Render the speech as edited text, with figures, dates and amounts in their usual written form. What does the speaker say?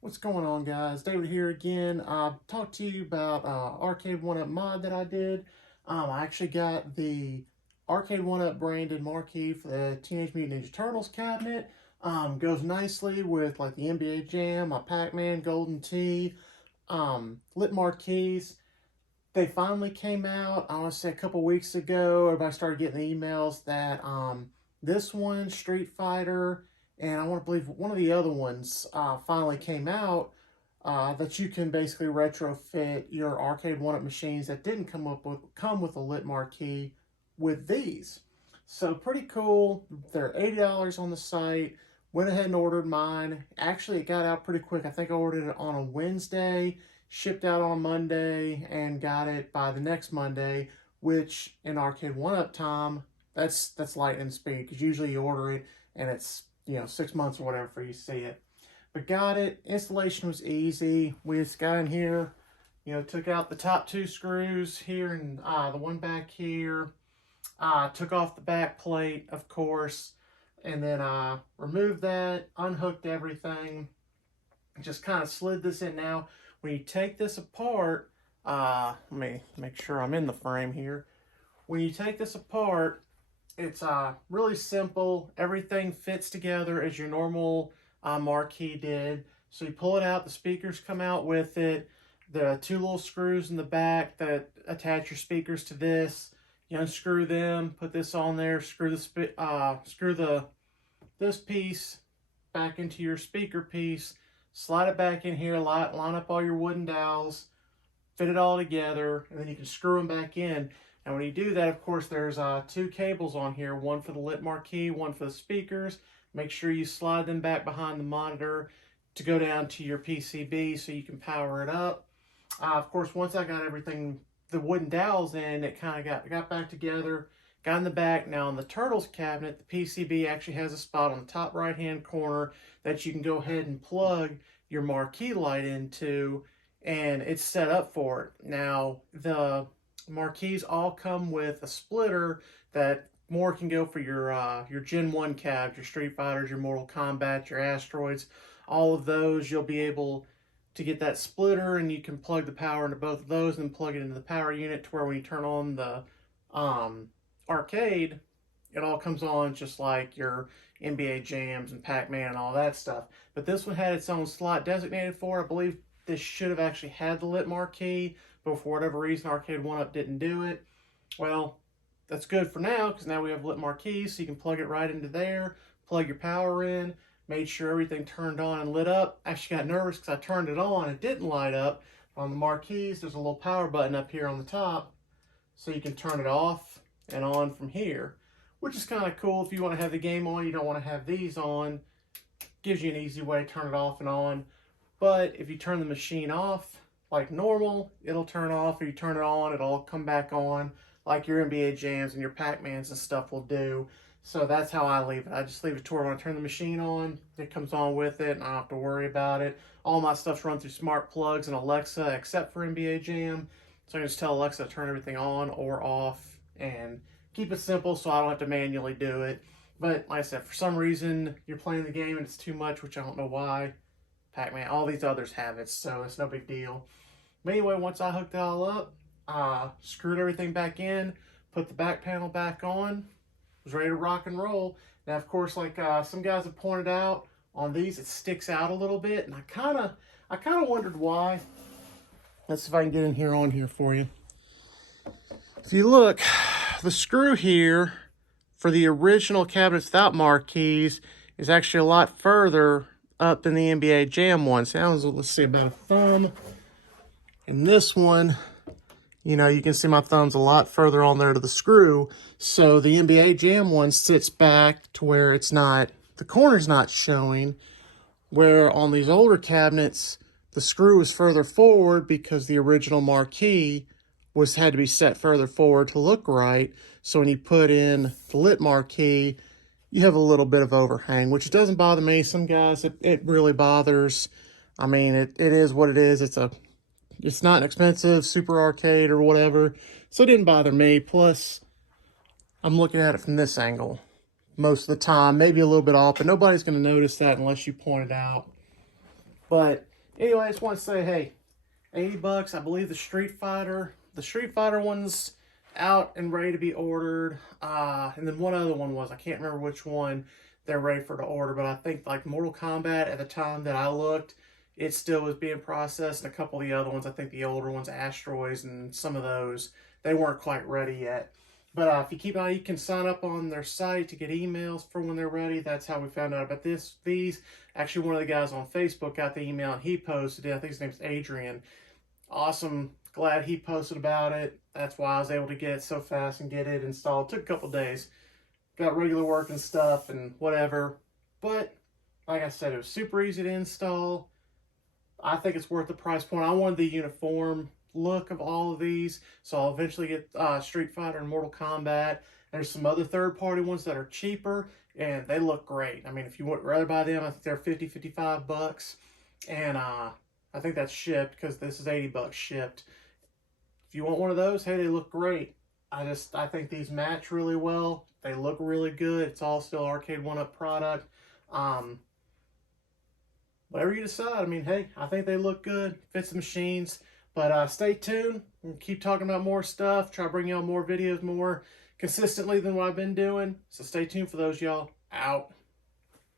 What's going on, guys? David here again. Talked to you about Arcade1up mod that I did. I actually got the Arcade1up branded marquee for the Teenage Mutant Ninja Turtles cabinet. Goes nicely with like the NBA Jam, my Pac-Man, Golden Tee, lit marquees. They finally came out, I want to say a couple weeks ago. Everybody started getting the emails that this one, Street Fighter, and I want to believe one of the other ones finally came out, that you can basically retrofit your Arcade1up machines that didn't come with a lit marquee with these. So pretty cool. They're $80 on the site. Went ahead and ordered mine. Actually, it got out pretty quick. I think I ordered it on a Wednesday, shipped out on Monday, and got it by the next Monday, which in Arcade1up time, that's lightning speed, because usually you order it and it's 6 months or whatever for you to see it. But got it. Installation was easy. We just got in here, took out the top two screws here and the one back here. Took off the back plate, of course, and then removed that, unhooked everything, just kind of slid this in. Now, when you take this apart, let me make sure I'm in the frame here. When you take this apart, it's really simple. Everything fits together as your normal marquee did. So you pull it out, the speakers come out with it, the two little screws in the back that attach your speakers to this. You unscrew them, put this on there, screw this piece back into your speaker piece, slide it back in here, line up all your wooden dowels, fit it all together, and then you can screw them back in. And when you do that, of course, there's two cables on here, one for the lit marquee, one for the speakers. Make sure you slide them back behind the monitor to go down to your PCB so you can power it up. Of course, once I got everything, the wooden dowels in, it kind of got back together, got in the back. Now on the Turtles cabinet, the PCB actually has a spot on the top right hand corner that you can go ahead and plug your marquee light into, and it's set up for it. Now the marquees all come with a splitter that more can go for your Gen 1 cabs, your Street Fighters, your Mortal Kombat, your Asteroids, all of those. You'll be able to get that splitter, and you can plug the power into both of those and plug it into the power unit to where when you turn on the arcade, it all comes on just like your NBA Jams and Pac-Man and all that stuff. But this one had its own slot designated for it. I believe this should have actually had the lit marquee, but for whatever reason, Arcade1up didn't do it. Well, that's good for now, because now we have lit marquees, so you can plug it right into there, plug your power in. Made sure everything turned on and lit up. Actually got nervous because I turned it on, it didn't light up. On the marquees, there's a little power button up here on the top, so you can turn it off and on from here, which is kind of cool. If you want to have the game on, you don't want to have these on, gives you an easy way to turn it off and on. But if you turn the machine off like normal, it'll turn off. If you turn it on, it'll all come back on like your NBA Jams and your Pac-Mans and stuff will do. So that's how I leave it. I just leave it to where when I turn the machine on, it comes on with it, and I don't have to worry about it. All my stuff's run through smart plugs and Alexa, except for NBA Jam. So I can just tell Alexa to turn everything on or off and keep it simple so I don't have to manually do it. But like I said, for some reason, you're playing the game and it's too much, which I don't know why. Pac-Man, all these others have it, so it's no big deal. But anyway, once I hooked it all up, screwed everything back in, put the back panel back on, was ready to rock and roll. Now, of course, like some guys have pointed out, on these it sticks out a little bit, and I kind of wondered why. Let's see if I can get in here on here for you. If you look, the screw here for the original cabinets without marquees is actually a lot further up than the NBA Jam one. Sounds, let's see, about a thumb. And this one, you can see my thumb's a lot further on there to the screw. So the NBA Jam one sits back to where it's not, the corner's not showing. Where on these older cabinets, the screw was further forward because the original marquee had to be set further forward to look right. So when you put in the lit marquee, you have a little bit of overhang, which doesn't bother me. Some guys, it really bothers. I mean, it is what it is. It's not an expensive Super Arcade or whatever, so it didn't bother me. Plus, I'm looking at it from this angle most of the time, maybe a little bit off, but nobody's going to notice that unless you point it out. But Anyway, I just want to say, hey, $80. I believe the Street Fighter one's out and ready to be ordered. And then one other one was, I can't remember which one they're ready for to order, but I think like Mortal Kombat at the time that I looked, it still was being processed. And a couple of the other ones, I think the older ones, Asteroids and some of those, they weren't quite ready yet. But if you keep an eye, you can sign up on their site to get emails for when they're ready. That's how we found out about these. Actually, one of the guys on Facebook got the email and he posted it. I think his name's Adrian. Awesome. Glad he posted about it. That's why I was able to get it so fast and get it installed. It took a couple days. Got regular work and stuff and whatever. But, like I said, it was super easy to install. I think it's worth the price point. I wanted the uniform look of all of these, so I'll eventually get Street Fighter and Mortal Kombat. There's some other third-party ones that are cheaper, and they look great. I mean, if you would rather buy them, I think they're $50-$55, and I think that's shipped because this is $80 shipped. If you want one of those, hey, they look great. I think these match really well. They look really good. It's all still Arcade1up product. Whatever you decide, I mean, hey, I think they look good. Fits the machines. But stay tuned. We'll keep talking about more stuff. Try to bring y'all more videos more consistently than what I've been doing. So stay tuned for those, y'all. Out.